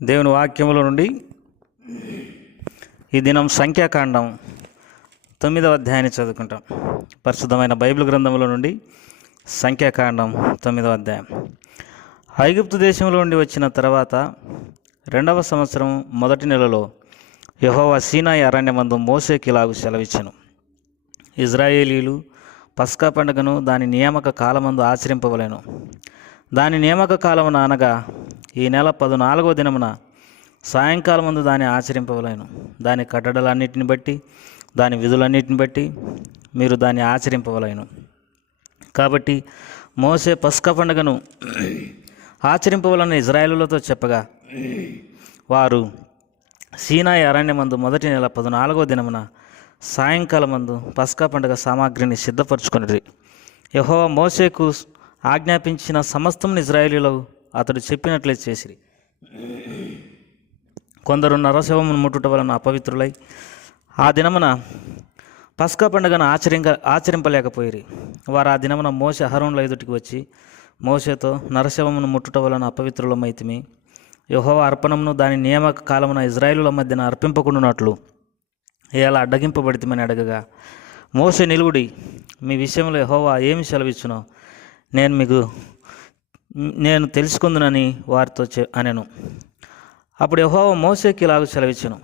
దేవుని వాక్యముల నుండి ఈ దినం సంఖ్యాకాండం 9వ అధ్యాయాన్ని చదువుకుంటాం. పరిశుద్ధమైన బైబిల్ గ్రంథముల నుండి సంఖ్యాకాండం 9వ అధ్యాయం. ఐగుప్తు దేశంలో నుండి వచ్చిన తర్వాత 2వ సంవత్సరం మొదటి నెలలో యెహోవా సీనాయి అరణ్యమందు మోషేకి ఇలాగు సెలవిచ్చెను. ఇజ్రాయేలీలు పస్కా పండుగను దాని నియామక కాలమందు ఆచరింపవలెను. దాని నియామక కాలమున అనగా ఈ నెల 14వ దినమున సాయంకాలమందు దాన్ని ఆచరింపవలెను. దాని కట్టడలన్నిటిని బట్టి దాని విధులన్నిటిని బట్టి మీరు దాన్ని ఆచరింపవలెను. కాబట్టి మోషే పస్కా పండుగను ఆచరింపవలన ఇజ్రాయేలులతో చెప్పగా వారు సీనాయి అరణ్యమందు మొదటి నెల 14వ దినమున సాయంకాలమందు పస్కా పండుగ సామాగ్రిని సిద్ధపరచుకొనిరి. యెహోవా మోషేకు ఆజ్ఞాపించిన సమస్తమును ఇజ్రాయేలీలు అతడు చెప్పినట్లే చేసిరి. కొందరు నరశవమును ముట్టుట వలన అపవిత్రులై ఆ దినమున పస్కా పండుగను ఆచరింపలేకపోయిరి. వారు ఆ దినమున మోషే అహరోనుల ఎదుటికి వచ్చి మోషేతో, నరశవమును ముట్టుట వలన అపవిత్రులమైతిమి, యెహోవా అర్పణమును దాని నియామక కాలమున ఇజ్రాయేలుల మధ్యన అర్పింపకుండునట్లు ఎలా అడ్డగింపబడితిమని అడగగా, మోషే నిలువుడి, మీ విషయంలో యెహోవా ఏమి సెలవిచ్చునో నేను తెలుసుకుందునని వారితో అనెను. అప్పుడు యెహోవా మోషేకి ఇలాగ సెలవిచ్చెను,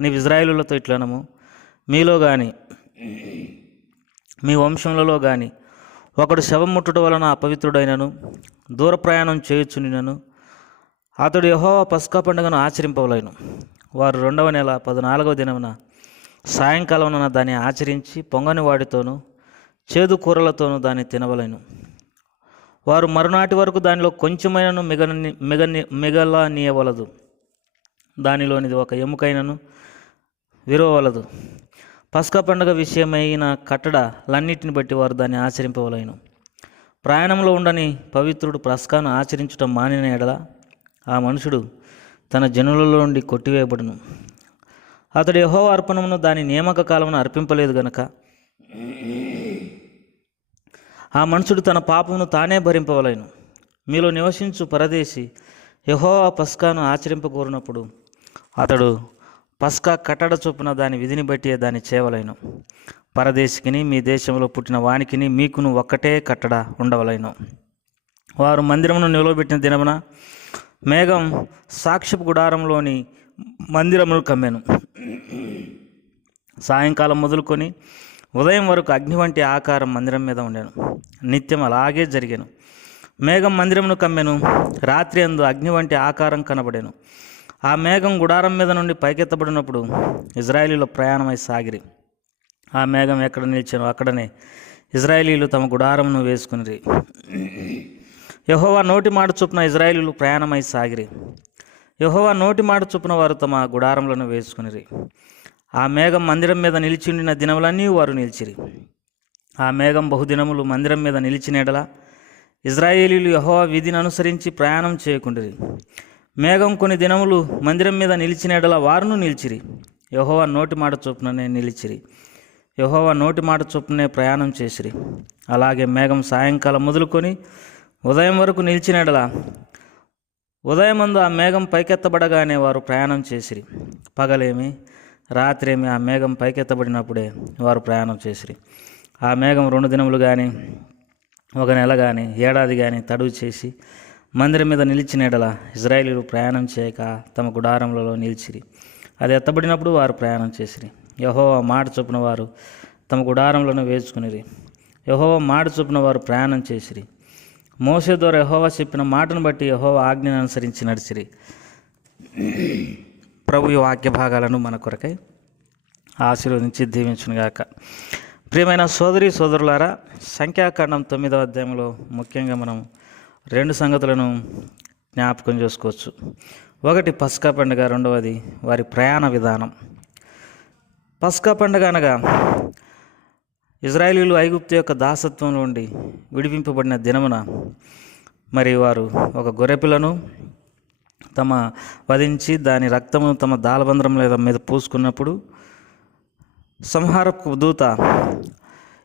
నీవు ఇజ్రాయేలులతో ఇట్లనము, మీలో కానీ మీ వంశములలో కానీ ఒకడు శవం ముట్టుట వలన అపవిత్రుడైనను దూర ప్రయాణం చేయుచునినను అతడు యెహోవా పస్కా పండుగను ఆచరింపవలెను. వారు 2వ నెల 14వ దినమున సాయంకాలమున దాన్ని ఆచరించి పొంగని వాడితోనూ చేదు కూరలతోనూ దాన్ని తినవలెను. వారు మరునాటి వరకు దానిలో కొంచెమైనను మిగలనీయవలదు. దానిలోనిది ఒక ఎముకైనను విరవలదు. పస్కా పండుగ విషయమైన కట్టడలన్నిటిని బట్టి వారు దాన్ని ఆచరింపవలెను. ప్రయాణంలో ఉండని పవిత్రుడు పస్కాను ఆచరించటం మానిన ఎడల ఆ మనుషుడు తన జనులలో నుండి కొట్టివేయబడును. అతడు యెహోవా అర్పణమును దాని నియామక కాలమున అర్పింపలేదు గనుక ఆ మనుషుడు తన పాపమును తానే భరింపవలెను. మీలో నివసించు పరదేశి యెహోవా పస్కాను ఆచరింపకూరినప్పుడు అతడు పస్కా కట్టడ చొప్పున దాని విధిని బట్టి దాన్ని చేయవలెను. పరదేశికిని మీ దేశంలో పుట్టిన వానికిని మీకును ఒక్కటే కట్టడ ఉండవలెను. వారు మందిరమును నిలవబెట్టిన దినమున మేఘం సాక్ష్యపు గుడారంలోని మందిరమును కమ్మెను. సాయంకాలం మొదలుకొని ఉదయం వరకు అగ్ని వంటి ఆకారం మందిరం మీద ఉండెను. నిత్యం అలాగే జరిగెను. మేఘం మందిరమును కమ్మెను. రాత్రి అందు అగ్ని వంటి ఆకారం కనబడెను. ఆ మేఘం గుడారం మీద నుండి పైకెత్తబడినప్పుడు ఇజ్రాయేలీలు ప్రయాణమై సాగిరి. ఆ మేఘం ఎక్కడ నిలిచెనో అక్కడనే ఇజ్రాయేలీలు తమ గుడారమును వేసుకునిరి. యెహోవా నోటి మాట చొప్పున ఇజ్రాయేలీలు ప్రయాణమై సాగిరి. యెహోవా నోటి మాట చొప్పున వారు తమ గుడారములను వేసుకునిరి. ఆ మేఘం మందిరం మీద నిలిచి ఉండిన దినములన్నీ వారు నిలిచిరి. ఆ మేఘం బహుదినములు మందిరం మీద నిలిచిన ఎడల ఇజ్రాయేలీలు యెహోవా విధిని అనుసరించి ప్రయాణం చేయకుండిరి. మేఘం కొన్ని దినములు మందిరం మీద నిలిచిన ఎడల వారును నిలిచిరి. యెహోవా నోటి మాట చొప్పుననే నిలిచిరి. యెహోవా నోటి మాట చొప్పునే ప్రయాణం చేసిరి. అలాగే మేఘం సాయంకాలం మొదలుకొని ఉదయం వరకు నిలిచిన ఎడల ఉదయమందు ఆ మేఘం పైకెత్తబడగానే వారు ప్రయాణం చేసిరి. పగలేమి రాత్రేమి ఆ మేఘం పైకెత్తబడినప్పుడే వారు ప్రయాణం చేసిరి. ఆ మేఘం 2 దినములు కానీ 1 నెల కానీ ఏడాది కానీ తడువు చేసి మందిరం మీద నిలిచిన ఎడల ఇజ్రాయేలీలు ప్రయాణం చేయక తమ గుడారములలో నిలిచిరి. అది ఎత్తబడినప్పుడు వారు ప్రయాణం చేసిరి. యెహోవా మాట చొప్పున వారు తమ గుడారములను వేసుకునిరి. యెహోవా మాట చొప్పున వారు ప్రయాణం చేసిరి. మోషే ద్వారా యెహోవా చెప్పిన మాటను బట్టి యెహోవా ఆజ్ఞను అనుసరించి నడిచిరి. ప్రభు ఈ వాక్య భాగాలను మన కొరకై ఆశీర్వదించి దీవించునుగాక. ప్రియమైన సోదరి సోదరులారా, సంఖ్యాకాండం 9వ అధ్యాయంలో ముఖ్యంగా మనం 2 సంగతులను జ్ఞాపకం చేసుకోవచ్చు. ఒకటి పస్కా పండుగ, రెండవది వారి ప్రయాణ విధానం. పస్కా పండుగ అనగా ఇజ్రాయేలీలు ఐగుప్తు యొక్క దాసత్వం నుండి విడిపింపబడిన దినమున మరి వారు ఒక గొర్రెపిల్లను తమ వధించి దాని రక్తమును తమ దాలబంద్రం మీద పూసుకున్నప్పుడు సంహారపు దూత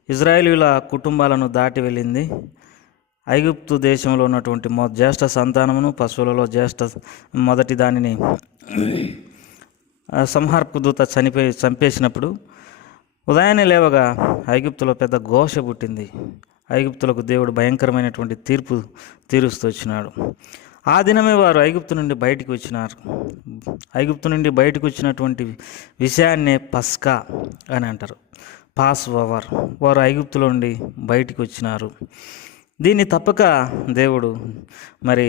ఇజ్రాయేలీల కుటుంబాలను దాటి వెళ్ళింది. ఐగుప్తు దేశంలో ఉన్నటువంటి జ్యేష్ఠ సంతానమును, పశువులలో జ్యేష్ఠ మొదటి దానిని సంహారపు దూత చంపేసినప్పుడు ఉదయాన్నే లేవగా ఐగుప్తులో పెద్ద ఘోష పుట్టింది. ఐగుప్తులకు దేవుడు భయంకరమైనటువంటి తీర్పు తీరుస్తూ వచ్చినాడు. ఆ దినమే వారు ఐగుప్తు నుండి బయటికి వచ్చినారు. ఐగుప్తు నుండి బయటకు వచ్చినటువంటి విషయాన్నే పస్కా అని అంటారు. Pass over. వారు ఐగుప్తులో నుండి బయటికి వచ్చినారు. దీన్ని తప్పక దేవుడు మరి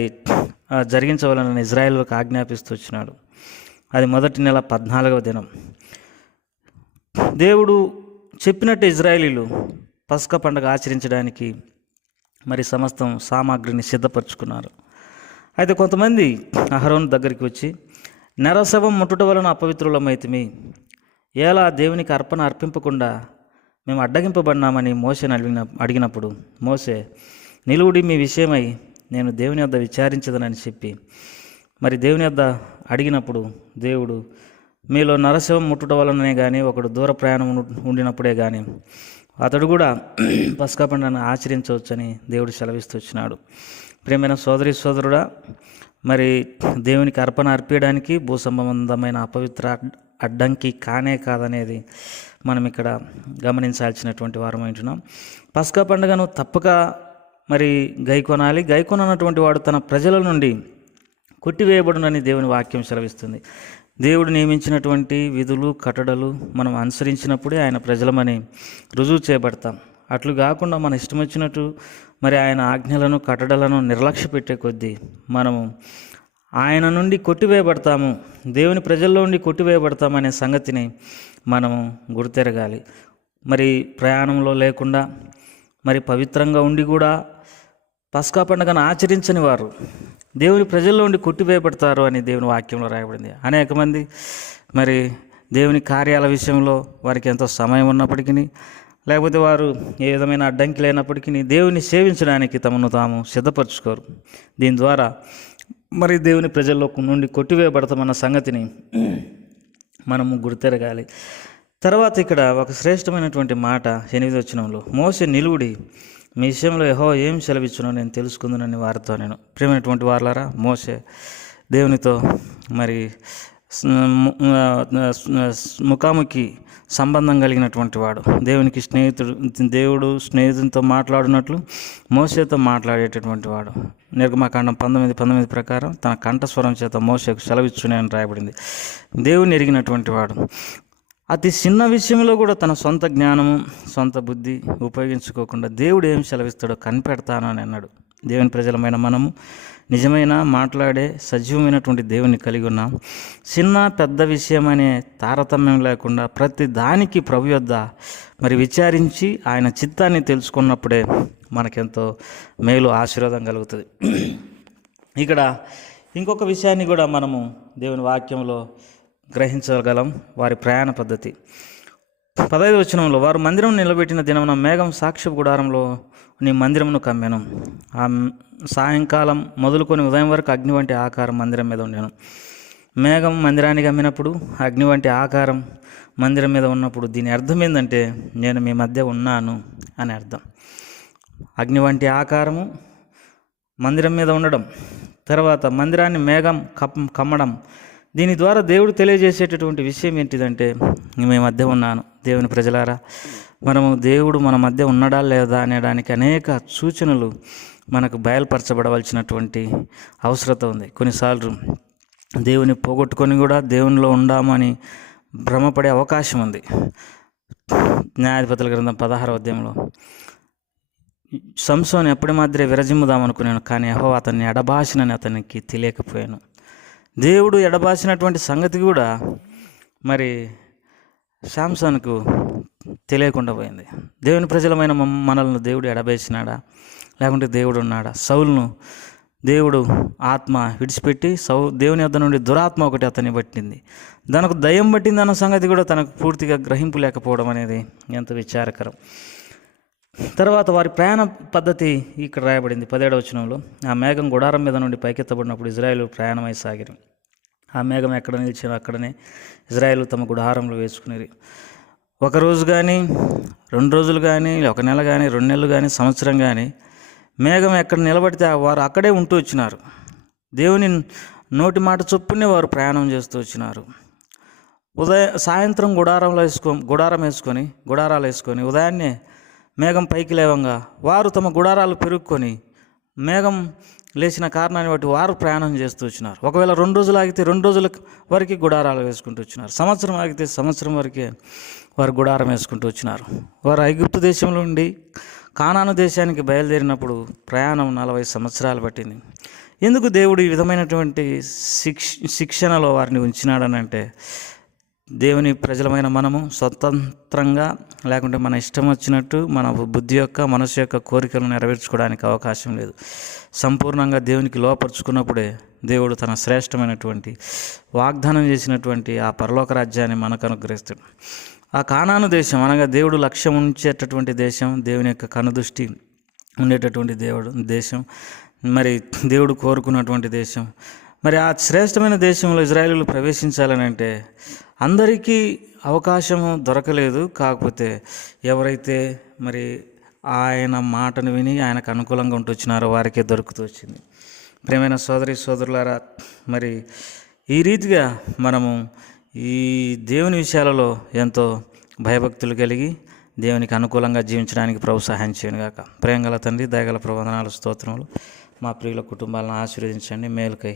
జరిగించవాలని ఇజ్రాయేలుకు ఆజ్ఞాపిస్తూ వచ్చినాడు. అది మొదటి నెల 14వ దినం. దేవుడు చెప్పినట్టు ఇజ్రాయేలీలు పస్కా పండుగ ఆచరించడానికి మరి సమస్తం సామాగ్రిని సిద్ధపరచుకున్నారు. అయితే కొంతమంది అహరోను దగ్గరికి వచ్చి, నరశవం ముట్టుట వలన అపవిత్రులమైతిమి, ఎలా దేవునికి అర్పణ అర్పింపకుండా మేము అడ్డగింపబడినామని మోషేని అడిగినప్పుడు మోషే, నిలువుడి మీ విషయమై నేను దేవుని వద్ద విచారించదనని చెప్పి మరి దేవుని వద్ద అడిగినప్పుడు దేవుడు, మీలో నరశవం ముట్టుట వలననే కానీ ఒకడు దూర ప్రయాణం ఉండినప్పుడే కానీ అతడు కూడా పస్కా పండుగను ఆచరించవచ్చని దేవుడు సెలవిస్తూ వచ్చినాడు. ప్రియమైన సోదరి సోదరుడా, మరి దేవునికి అర్పణ అర్పించడానికి భూసంబంధమైన అపవిత్ర అడ్డంకి కానే కాదనేది మనం ఇక్కడ గమనించాల్సినటువంటి వారం అంటున్నాం. పస్కా పండుగను తప్పక మరి గైకొనాలి. గైకొనటువంటి వాడు తన ప్రజల నుండి కొట్టివేయబడునని దేవుని వాక్యం సెలవిస్తుంది. దేవుడు నియమించినటువంటి విధులు కట్టడలు మనం అనుసరించినప్పుడే ఆయన ప్రజలమని రుజువు చేయబడతాం. అట్లు కాకుండా మన ఇష్టం వచ్చినట్టు మరి ఆయన ఆజ్ఞలను కట్టడలను నిర్లక్ష్య పెట్టే కొద్దీ మనము ఆయన నుండి కొట్టివేయబడతాము, దేవుని ప్రజల్లో నుండి కొట్టివేయబడతామనే సంగతిని మనము గుర్తెరగాలి. మరి ప్రయాణంలో లేకుండా మరి పవిత్రంగా ఉండి కూడా పస్కా పండుగను ఆచరించని వారు దేవుని ప్రజల్లో ఉండి కొట్టివేయబడతారు అని దేవుని వాక్యంలో రాయబడింది. అనేక మంది మరి దేవుని కార్యాల విషయంలో వారికి ఎంతో సమయం ఉన్నప్పటికీ, లేకపోతే వారు ఏ విధమైన అడ్డంకి లేనప్పటికీ దేవుని సేవించడానికి తమను తాము సిద్ధపరచుకోరు. దీని ద్వారా మరి దేవుని ప్రజల్లో నుండి కొట్టివేయబడతామన్న సంగతిని మనము గుర్తెరగాలి. తర్వాత ఇక్కడ ఒక శ్రేష్టమైనటువంటి మాట 8వ వచనంలో, మోషే నిలువుడి మీ విషయంలో యెహోవా ఏం సెలవిచ్చునో నేను తెలుసుకుందునని వారితో నేను. ప్రియమైనటువంటి వారలారా, మోషే దేవునితో మరి ముఖాముఖి సంబంధం కలిగినటువంటి వాడు. దేవునికి స్నేహితుడు. దేవుడు స్నేహితునితో మాట్లాడినట్లు మోషేతో మాట్లాడేటటువంటి వాడు. నిర్గమకాండం 19:19 ప్రకారం తన కంఠస్వరం చేత మోషేకు సెలవిచ్చునే అని రాయబడింది. దేవుని ఎరిగినటువంటి వాడు. అతి చిన్న విషయంలో కూడా తన సొంత జ్ఞానము సొంత బుద్ధి ఉపయోగించుకోకుండా దేవుడు ఏం సెలవిస్తాడో కనిపెడతాను అని అన్నాడు. దేవుని ప్రజలమైన మనము నిజమైన మాట్లాడే సజీవమైనటువంటి దేవుని కలిగి ఉన్నాం. చిన్న పెద్ద విషయం అనే తారతమ్యం లేకుండా ప్రతి దానికి ప్రభు యొద్ద మరి విచారించి ఆయన చిత్తాన్ని తెలుసుకున్నప్పుడే మనకెంతో మేలు ఆశీర్వాదం కలుగుతుంది. ఇక్కడ ఇంకొక విషయాన్ని కూడా మనము దేవుని వాక్యంలో గ్రహించగలం. వారి ప్రయాణ పద్ధతి 15వ వచనంలో, వారు మందిరం నిలబెట్టిన దినమున మేఘం సాక్ష్యపు గుడారంలో నీ మందిరమును కమ్మెను. ఆ సాయంకాలం మొదలుకొని ఉదయం వరకు అగ్ని వంటి ఆకారం మందిరం మీద ఉండెను. మేఘం మందిరాన్ని కమ్మినప్పుడు అగ్ని వంటి ఆకారం మందిరం మీద ఉన్నప్పుడు దీని అర్థం ఏంటంటే నేను మీ మధ్య ఉన్నాను అని అర్థం. అగ్ని వంటి ఆకారము మందిరం మీద ఉండడం, తర్వాత మందిరాన్ని మేఘం కమ్మడం, దీని ద్వారా దేవుడు తెలియజేసేటటువంటి విషయం ఏంటిదంటే మీ మధ్య ఉన్నాను. దేవుని ప్రజలారా, మనము దేవుడు మన మధ్య ఉన్నాడా లేదా అనేదానికి అనేక సూచనలు మనకు బయలుపరచబడవలసినటువంటి అవసరత ఉంది. కొన్నిసార్లు దేవుని పోగొట్టుకొని కూడా దేవునిలో ఉండామని భ్రమపడే అవకాశం ఉంది. న్యాయాధిపతుల గ్రంథం 16వ అధ్యాయంలో సంసోను ఎప్పటి మాదిరే విరజిమ్ముదామనుకున్నాను, కానీ యెహోవా అతన్ని ఎడబాసినని అతనికి తెలియకపోయాను. దేవుడు ఎడబాసినటువంటి సంగతి కూడా మరి శాంసన్కు తెలియకుండా పోయింది. దేవుని ప్రజలమైన మనల్ని దేవుడు ఎడబేసినాడా, లేకుంటే దేవుడు ఉన్నాడా? సౌలును దేవుడు ఆత్మ విడిచిపెట్టి దేవుని వద్ద నుండి దురాత్మ ఒకటి అతన్ని పట్టింది. దానికి దయ్యం పట్టింది అన్న సంగతి కూడా తనకు పూర్తిగా గ్రహింపు లేకపోవడం అనేది ఎంత విచారకరం. తర్వాత వారి ప్రయాణ పద్ధతి ఇక్కడ రాయబడింది 17వ వచనంలో, ఆ మేఘం గుడారం మీద నుండి పైకెత్తబడినప్పుడు ఇజ్రాయేలు ప్రయాణమై సాగిరి. ఆ మేఘం ఎక్కడ నిలిచినా అక్కడనే ఇజ్రాయేలు తమ గుడారంలో వేసుకునేది. ఒక రోజు కానీ 2 రోజులు కానీ 1 నెల కానీ 2 నెలలు కానీ సంవత్సరం కానీ మేఘం ఎక్కడ నిలబడితే వారు అక్కడే ఉంటూ వచ్చినారు. దేవుని నోటి మాట చొప్పునే వారు ప్రయాణం చేస్తూ వచ్చినారు. సాయంత్రం గుడారాలు వేసుకొని ఉదయాన్నే మేఘం పైకి లేవంగా వారు తమ గుడారాలు పెరుక్కొని మేఘం లేచిన కారణాన్ని బట్టి వారు ప్రయాణం చేస్తూ వచ్చినారు. ఒకవేళ 2 రోజులు ఆగితే 2 రోజుల వరకు గుడారాలు వేసుకుంటూ వచ్చినారు. సంవత్సరం ఆగితే సంవత్సరం వరకే వారు గుడారం వేసుకుంటూ వచ్చినారు. వారు ఐగుప్తు దేశంలో నుండి కానాను దేశానికి బయలుదేరినప్పుడు ప్రయాణం 40 సంవత్సరాలు పట్టింది. ఎందుకు దేవుడు ఈ విధమైనటువంటి శిక్షణలో వారిని ఉంచినాడనంటే, దేవుని ప్రజలమైన మనము స్వతంత్రంగా లేకుంటే మన ఇష్టం వచ్చినట్టు మన బుద్ధి యొక్క మనసు యొక్క కోరికలను నెరవేర్చుకోవడానికి అవకాశం లేదు. సంపూర్ణంగా దేవునికి లోపరుచుకున్నప్పుడే దేవుడు తన శ్రేష్టమైనటువంటి వాగ్దానం చేసినటువంటి ఆ పరలోక రాజ్యాన్ని మనకు అనుగ్రహిస్తాడు. ఆ కానాను దేశం అనగా దేవుడు లక్ష్యం ఉంచేటటువంటి దేశం, దేవుని యొక్క కనుదృష్టి ఉండేటటువంటి దేశం, మరి దేవుడు కోరుకున్నటువంటి దేశం. మరి ఆ శ్రేష్టమైన దేశంలో ఇజ్రాయేలీలు ప్రవేశించాలని అంటే అందరికీ అవకాశము దొరకలేదు. కాకపోతే ఎవరైతే మరి ఆయన మాటను విని ఆయనకు అనుకూలంగా ఉంటూ వచ్చినారో వారికే దొరుకుతూ వచ్చింది. ప్రియమైన సోదరులారా, మరి ఈ రీతిగా మనము ఈ దేవుని విషయాలలో ఎంతో భయభక్తులు కలిగి దేవునికి అనుకూలంగా జీవించడానికి ప్రభు సహాయం చేయను గాక. ప్రేమగల తండ్రి, దయగల ప్రబంధనాలు, స్తోత్రములు. మా ప్రియుల కుటుంబాలను ఆశీర్వదించండి, మేలుకై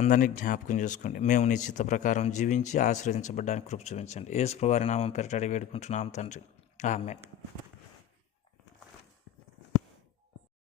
అందరినీ జ్ఞాపకం చేసుకోండి. మేము నీ చిత్త ప్రకారం జీవించి ఆశీర్వదించబడ్డానికి కృప చూపించండి. యేసు ప్రభువారి నామం పేరిట వేడుకుంటున్నాం తండ్రి, ఆమేన్.